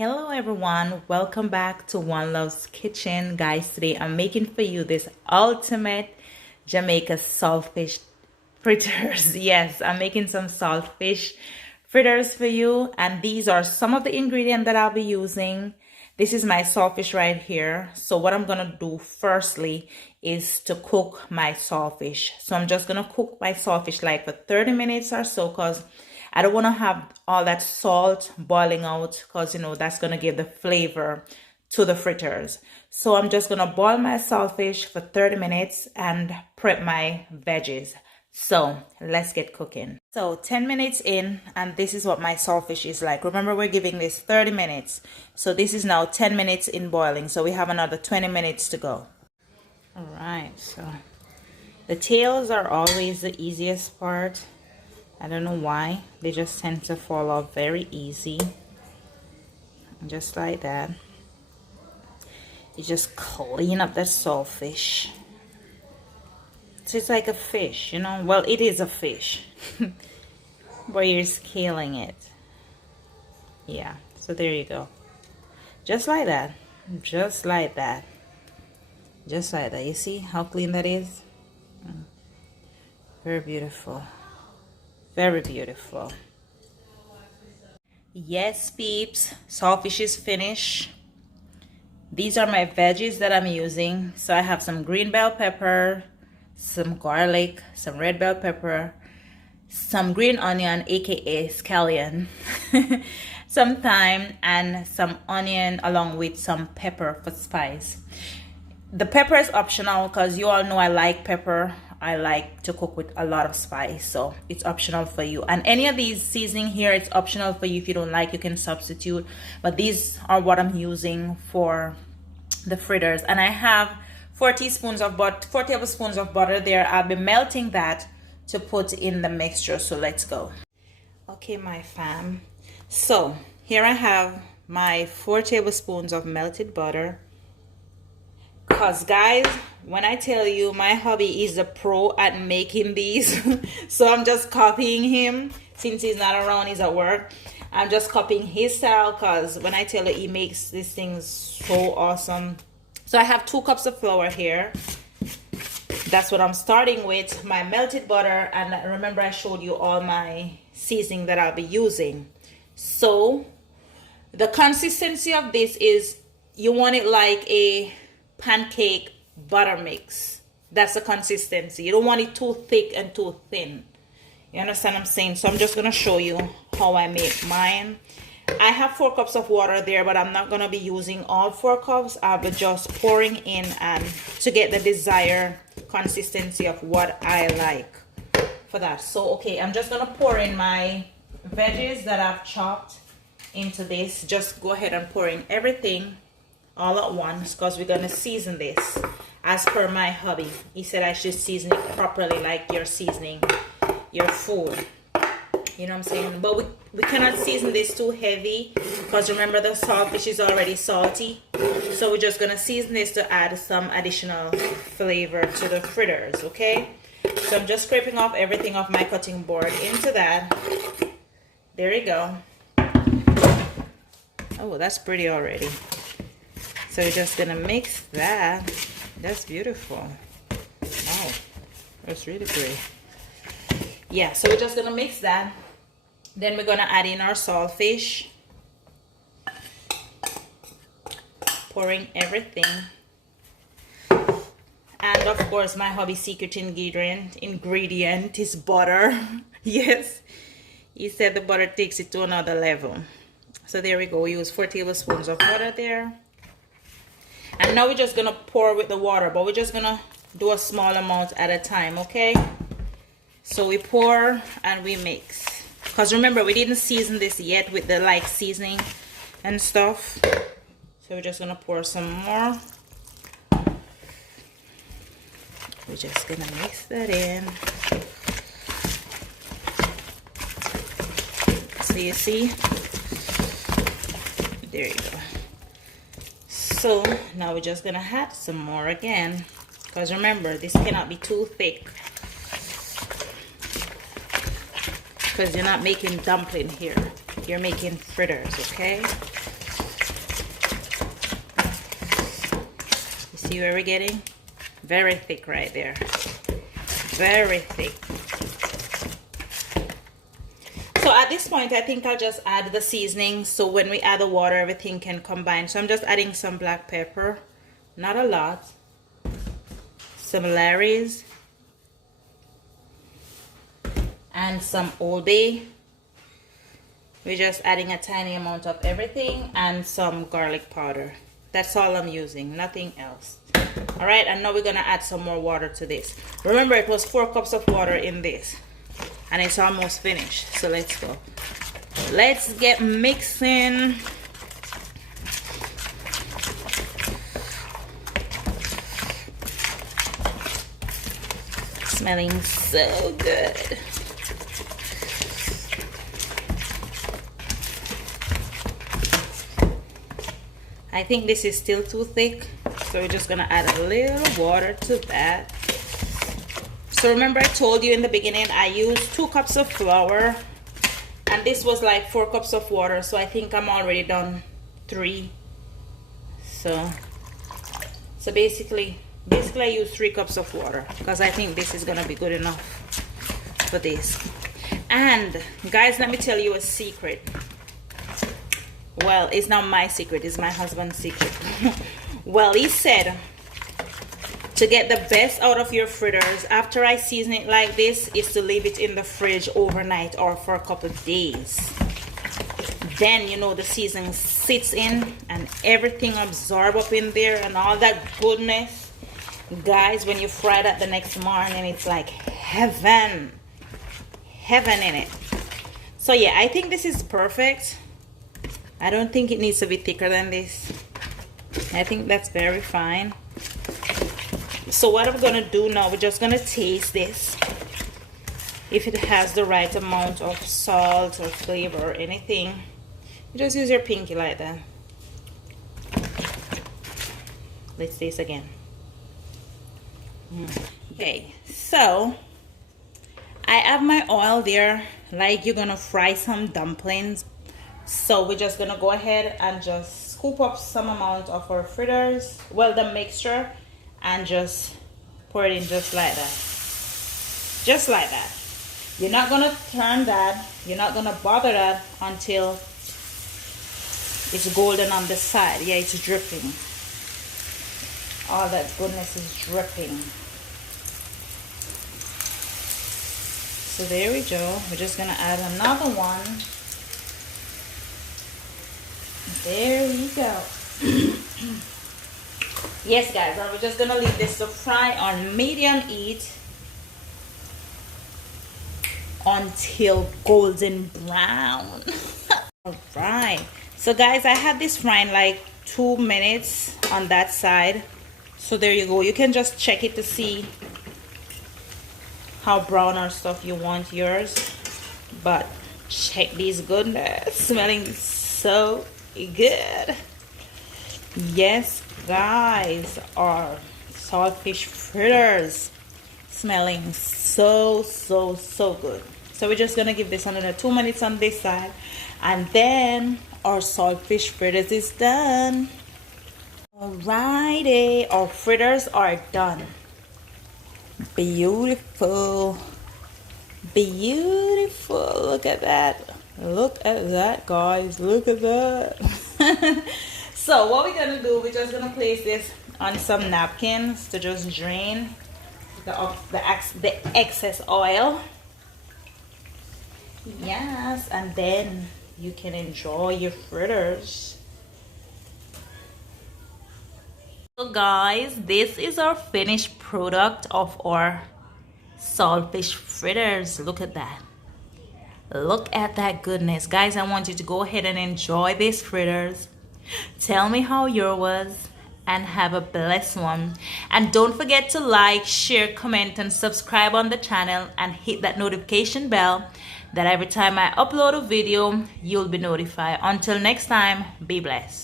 Hello everyone, welcome back to One Love's Kitchen. Guys, today I'm making for you this ultimate Jamaica saltfish fritters. Yes, I'm making some saltfish fritters for you, and these are some of the ingredients that I'll be using. This is my saltfish right here. So what I'm gonna do firstly is to cook my saltfish. So I'm just gonna cook my saltfish like for 30 minutes or so, because I don't want to have all that salt boiling out, because that's going to give the flavor to the fritters. So I'm just going to boil my saltfish for 30 minutes and prep my veggies. So let's get cooking. So 10 minutes in, and this is what my saltfish is like. Remember, we're giving this 30 minutes. So this is now 10 minutes in boiling. So we have another 20 minutes to go. All right, so the tails are always the easiest part. I don't know why, they just tend to fall off very easy. Just like that. You just clean up that saltfish. So it's like a fish, well, it is a fish. But you're scaling it. Yeah, so there you go. Just like that. Just like that. Just like that. You see how clean that is? Very beautiful. Very beautiful. Yes, peeps, saltfish is finished. These are my veggies that I'm using. So I have some green bell pepper, some garlic, some red bell pepper, some green onion, aka scallion, some thyme, and some onion along with some pepper for spice. The pepper is optional, because you all know I like pepper. I like to cook with a lot of spice, so it's optional for you. And any of these seasoning here, it's optional for you. If you don't like, you can substitute, but these are what I'm using for the fritters. And I have 4 tablespoons of butter there. I'll be melting that to put in the mixture. So let's go. Okay, my fam, so here I have my 4 tablespoons of melted butter. Because guys, when I tell you, my hubby is a pro at making these. So I'm just copying him. Since he's not around, he's at work, I'm just copying his style, because when I tell you, he makes these things so awesome. So I have 2 cups of flour here. That's what I'm starting with, my melted butter. And remember, I showed you all my seasoning that I'll be using. So the consistency of this is, you want it like a pancake butter mix. That's the consistency. You don't want it too thick and too thin. You understand what I'm saying? So I'm just gonna show you how I make mine. I have 4 cups of water there, but I'm not gonna be using all 4 cups. I'll be just pouring in, and to get the desired consistency of what I like for that. So okay, I'm just gonna pour in my veggies that I've chopped into this. Just go ahead and pour in everything all at once, because we're gonna season this as per my hubby. He said I should season it properly, like you're seasoning your food. You know what I'm saying? But we cannot season this too heavy, because remember, the saltfish is already salty. So we're just gonna season this to add some additional flavor to the fritters. Okay, so I'm just scraping off everything off my cutting board into that. There you go. Oh, that's pretty already. So we're just gonna mix that. That's beautiful. Wow, that's really pretty. Yeah, so we're just gonna mix that. Then we're gonna add in our saltfish. Pouring everything. And of course, my hubby's secret ingredient is butter. Yes, he said the butter takes it to another level. So there we go. We use 4 tablespoons of butter there. And now we're just gonna pour with the water, but we're just gonna do a small amount at a time, okay? So we pour and we mix, because remember, we didn't season this yet with the seasoning and stuff. So we're just gonna pour some more. We're just gonna mix that in. So you see, there you go. So now we're just gonna add some more again, because remember, this cannot be too thick, because you're not making dumpling here, you're making fritters. Okay, See where we're getting? Very thick right there. Very thick. So at this point, I think I'll just add the seasoning. So when we add the water, everything can combine. So I'm just adding some black pepper. Not a lot. Some Larry's. And some Old Bay. We're just adding a tiny amount of everything. And some garlic powder. That's all I'm using. Nothing else. Alright, and now we're going to add some more water to this. Remember, it was 4 cups of water in this. And it's almost finished. So let's go. Let's get mixing. Smelling so good. I think this is still too thick. So we're just going to add a little water to that. So remember I told you in the beginning I used 2 cups of flour. And this was like 4 cups of water. So I think I'm already done 3. So basically I use 3 cups of water. Because I think this is going to be good enough for this. And guys, let me tell you a secret. Well, it's not my secret. It's my husband's secret. Well, he said to get the best out of your fritters after I season it like this is to leave it in the fridge overnight or for a couple of days. Then you know the seasoning sits in and everything absorbs up in there and all that goodness. Guys, when you fry that the next morning, it's like heaven. Heaven in it. So yeah, I think this is perfect. I don't think it needs to be thicker than this. I think that's very fine. So what I'm gonna do now, we're just gonna taste this. If it has the right amount of salt or flavor or anything. You just use your pinky like that. Let's taste again. Okay, so I have my oil there, like you're gonna fry some dumplings. So we're just gonna go ahead and just scoop up some amount of our fritters, well, the mixture, and just pour it in just like that. Just like that. You're not gonna turn that, you're not gonna bother that until it's golden on the side. Yeah, it's dripping. All that goodness is dripping. So there we go. We're just gonna add another one. There you go. Yes, guys, we're just gonna leave this to fry on medium heat until golden brown. All right. So, guys, I had this frying like 2 minutes on that side. So there you go. You can just check it to see how brown or stuff you want yours. But check these goodness, smelling so good. Yes, guys, our saltfish fritters smelling so good. So we're just gonna give this another 2 minutes on this side, and then our saltfish fritters is done. Alrighty, our fritters are done. Beautiful, beautiful. Look at that. Look at that, guys. Look at that. So what we're gonna do, we're just gonna place this on some napkins to just drain the excess oil. Yes, and then you can enjoy your fritters. So guys, this is our finished product of our saltfish fritters. Look at that. Look at that goodness. Guys, I want you to go ahead and enjoy these fritters. Tell me how yours was and have a blessed one. And don't forget to like, share, comment, and subscribe on the channel and hit that notification bell that every time I upload a video, you'll be notified. Until next time, be blessed.